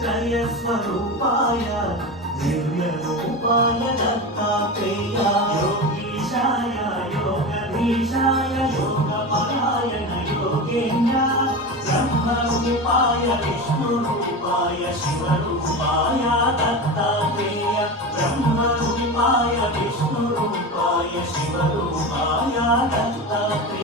त्रयस्वरूपाय दिव्यरूपाय Dattatreya योगीशाय योगधीशाय योगपरायण Yogendra ब्रह्मरूपाय विष्णुरूपाय शिवरूपाय Dattatreya ब्रह्मरूपाय विष्णुरूपाय शिवरूपाय Dattatreya